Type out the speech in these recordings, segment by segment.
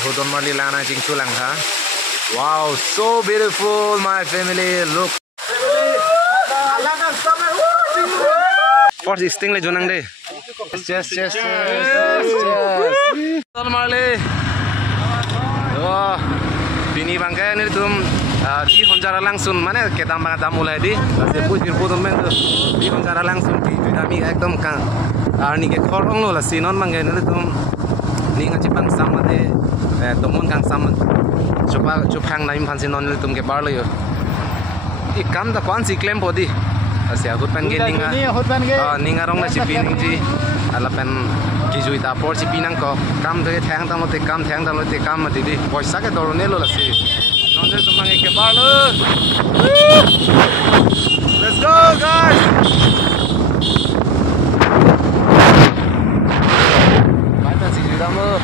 Hudon Mali Lana Jingchu Langha. Wow, so beautiful, my family. Look. First sting le junang de. Cheers. Hudon Mali. Oh, bini bangke ni tum di honjara langsung mana kedam banget mulai di. Masih puji Hudon men di honjara langsung di kami ekdom kan. Arni ke korong lo lah sinon bangke ni tum. Ni ngaji bang sama de. Tomun kang sama. Coba hang naim fansi non ni tum ke bar lo yo. Ikam da kwan si claim body. Asia hut pen ge ninga. Ninga rong na si pining ji. Alapen kijui ta por si pinang ko. Kam de thang ta mote kam thang ta mote kam mati di. Poisa ke doro ne lo la si. Non de tum mang ke bar lo. Let's go guys. Baita si judamo.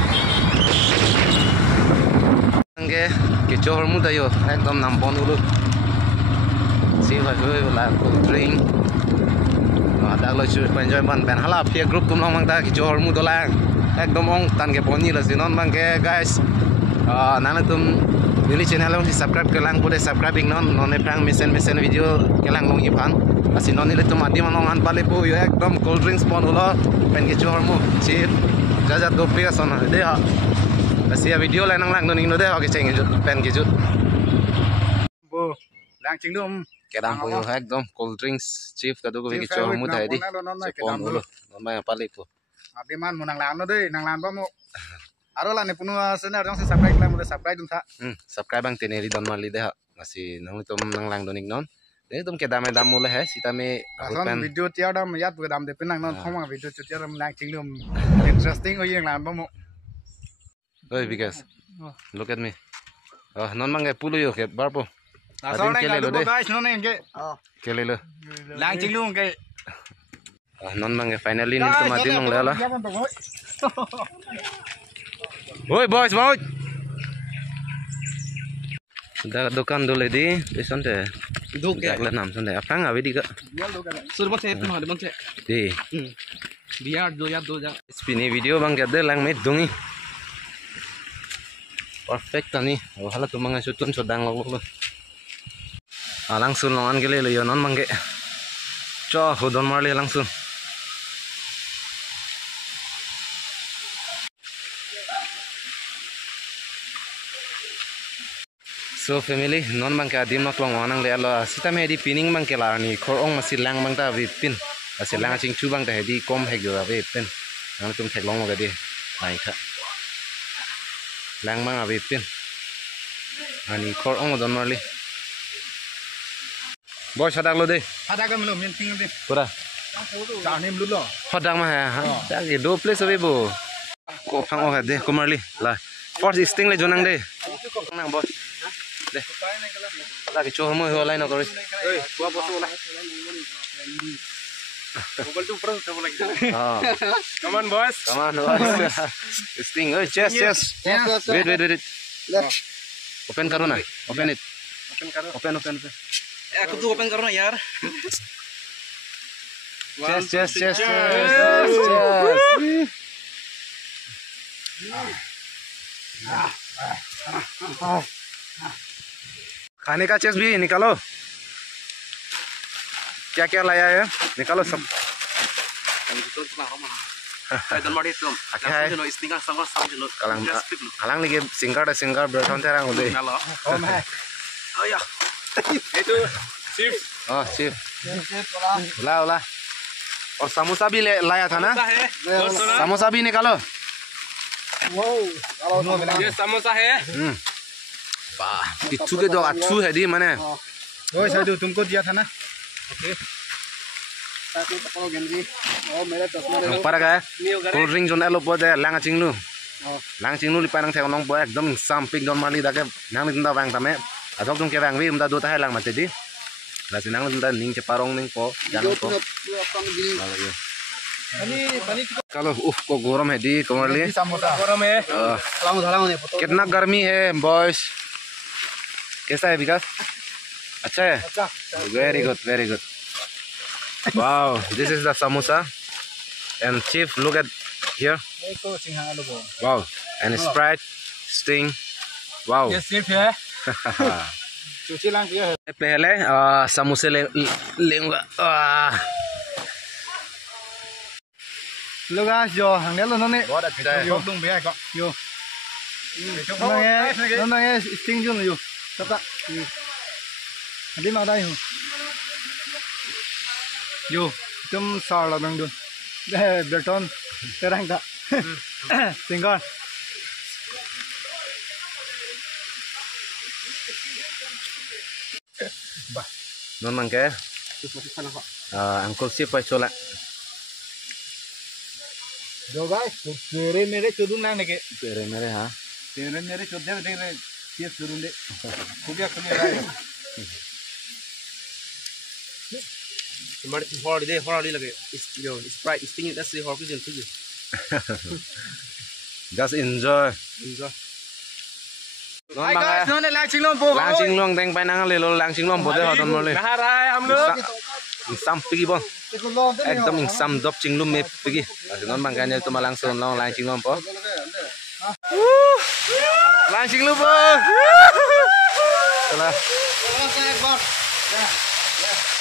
Angge ke chor mu da yo ekdom nampon ulu. Silva hui la cold drink. Ada lo chu enjoy ban hala pia group tum long mang ta ki jor mu dolang. Ekdom ong tan ke boni la sinon mang ke guys. Nana tum ini channel long subscribe ke lang pode subscribing non ne prang mesen video ke lang long ipan. Asinon ile tum adi manong an pale po yo ekdom cold drinks pon ulo pen ke jor mu chip. Jaja do pia son de ha. Asia video lang lang don ino de ha ke cheng jut pen ke jut. Bo lang ching dum Kedang po yung ekdom cold drinks chief kadu ko bigi cho mu thai di sepon ulo ma palik po abi man munang lan no deui nang lan ba mo aro la ne punu sena dong subscribe la mu subscribe dum tha subscribe bang teneri don mali de ha ngasi nang tum nang lang donik non de tum ke dam mu le hai sita me ason video tia dam yat bu dam de pinang non khoma video tia dam lang ching dum interesting oi yang lan ba mo oi bigas look at me non mang ke pulu yo ke bar po Asal neng ada guys non neng ke, kelelo lang ching lung ke, non mang ke finally ni tum adi nong lela oi boys da dukan dole di pesan te duk ke la nam son de apang avi di ka surba se tu hade bang se di biar do ya do ja spini video bang ke de lang me dungi perfect tani hala tu mang sutun sodang lo langsung longan gele lo yonon mangge cho Hudon Mali langsung so family non mangke adim nok long wanang le alo sita me di pining mangke la ni khorong masi lang mang ta vi pin asilang ching chu bang ta di kom hek yo ve pin nang tum thek long ga di ai kha lang mang ave pin ani khorong Hudon Mali boy sadak lo de ada kan belum yang tinggal deh pura cak ni belum lo hodang mah ha dak ge do place abe bo ko phang o de ko marli la first sting le jonang de nang boy de la ke chor mo ho lai no kori ei gua bosu lah gobal tu pro tu lagi come on boys sting oi cheers wait open karo na open it open aku tuh open karena yar. Cheers. खाने का चीज भी निकालो क्या लाया है निकालो सब kalang lagi singkar berton terang udah itu chip chip उला और समोसा भी लाया था ना समोसा भी निकालो ये समोसा है वाह इच्छू के तो अच्छू है दी मैंने वो शायद तुमको दिया था ना ओके पर गए कोल्ड ड्रिंक जो नेलो पड़े लांग चिंगलू लिपानंग थे नोंग बो एकदम साम्पिक डन माली दाके नांग लिंदा वांग तमे अथोक तुम के वांग भी उमदा दो ताहे लांग मते दी लासी नांग लिंदा निंग चे पारोंग निंग को जानो को kalau को गरम है दी कमरली गरम है कितना गर्मी है बॉयज कैसा है विकास अच्छा है very good wow this is the samosa and chief look at here wow and Sprite Sting. Wow. Yes, safe है. Cuci lang dia. पहले समोसे लेंगे Lo guys, yo, hàng đéo luôn nè. बहुत अच्छा है Yo, đúng bé có. Yo. Nó nghe sting chung là yo. Tập tạ. Đi vào đây. Yo, chúng sao là đang đường. Đây beton terang tak. Tinggal. non mangke angkol si pai chola Yo guys, तेरे मेरे चोदुन ना नेके. तेरे मेरे हाँ तेरे मेरे चोदे में देख रहे ये चोदुन दे. खुबिया खुबिया रहा है. Somebody holiday lagi. Yo, Sprite is tinggi that's the hor kujen tuju. just enjoy Enjoy. non Hi guys, mangke nó này lại chính luôn bố. lang ching long teng pai nang le lo lang ching long bode hodon mo le Naharai am look. sam pigi bon Cái con lon thế này. ekdom sam dop ching lum me pigi non mangke ne to malang son long lang ching long po lang ching lum po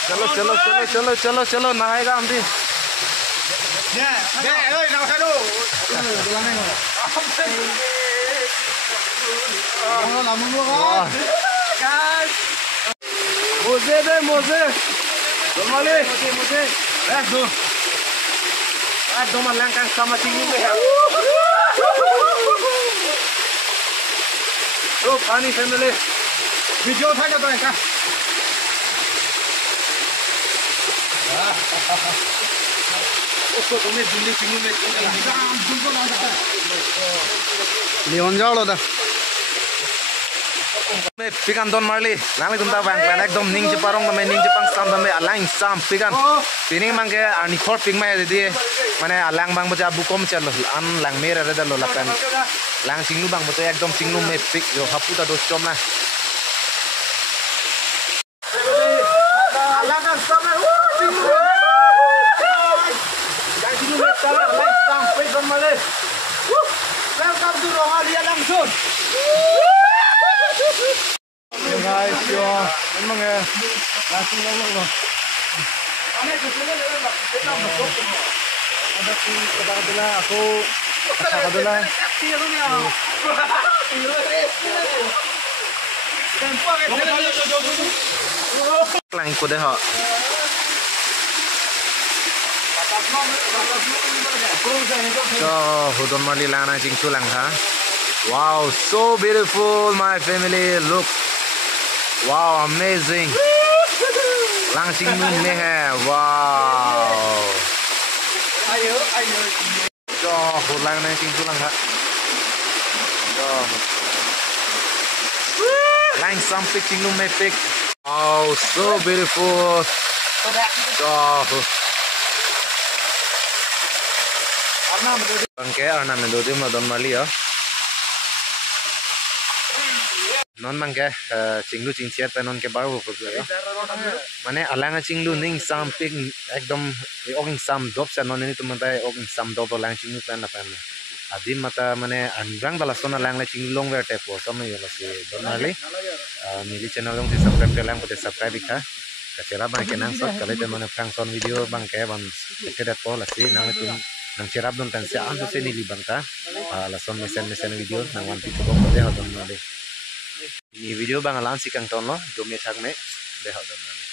चलो चलो चलो चलो चलो चलो नहाएगा हम भी Nè ơi, nào sao đâu. Nó làm mưa không? मोजे दे मोजे दोमाले मोजे let's go domal lang kang sama tingin mo तो पानी family Video thay cho tôi cả. उसको तुमने दिल्ली चिंगू में Leon जाओ लो दा. me pikan don marli nang tum ta bang pan ekdom ning je parong me ning je pang sam me alang sam pikan pining mangke ani khor ping mai de mane alang bang baja bukom chalo an lang mere re dalo la pan lang singlu bang boto ekdom singlu me pik yo haputa dos chom na alang an sam singlu gang singlu me tala lang sam pik don male welcome to Rohalia Langsun Yo guys, yo. Emang ya. Langsung lo. Ada si kadang-kadang aku kadang-kadang lang ko de ha so hodon mali lang na jing chulang ha wow so beautiful my family look wow amazing lang jing nun me hai wow so hod lang na jing chulang ha so lang sam pic jing nun me pic wow so beautiful so bangke arna me do dim don mali ya non mangke chinglu chingchet pe non ke baru ko ya mane alanga chinglu ning sam pik ekdom oging sam dop sa non ni tumata oging sam dop lang chinglu plan na pan adim mata mane angrang dala sona lang la chinglu long ver te po so me yo si don mali mili channel dong si subscribe ke lang ko subscribe ka kacera bang ke nang sot kale te mane prang son video bang ke ban ke dat po la si nang tum nang cerap don tan se an se ni libang ta la son mesen video nang wan pitu bong de hodon mali ini video bang alan si kang ton lo do me thak me de hodon mali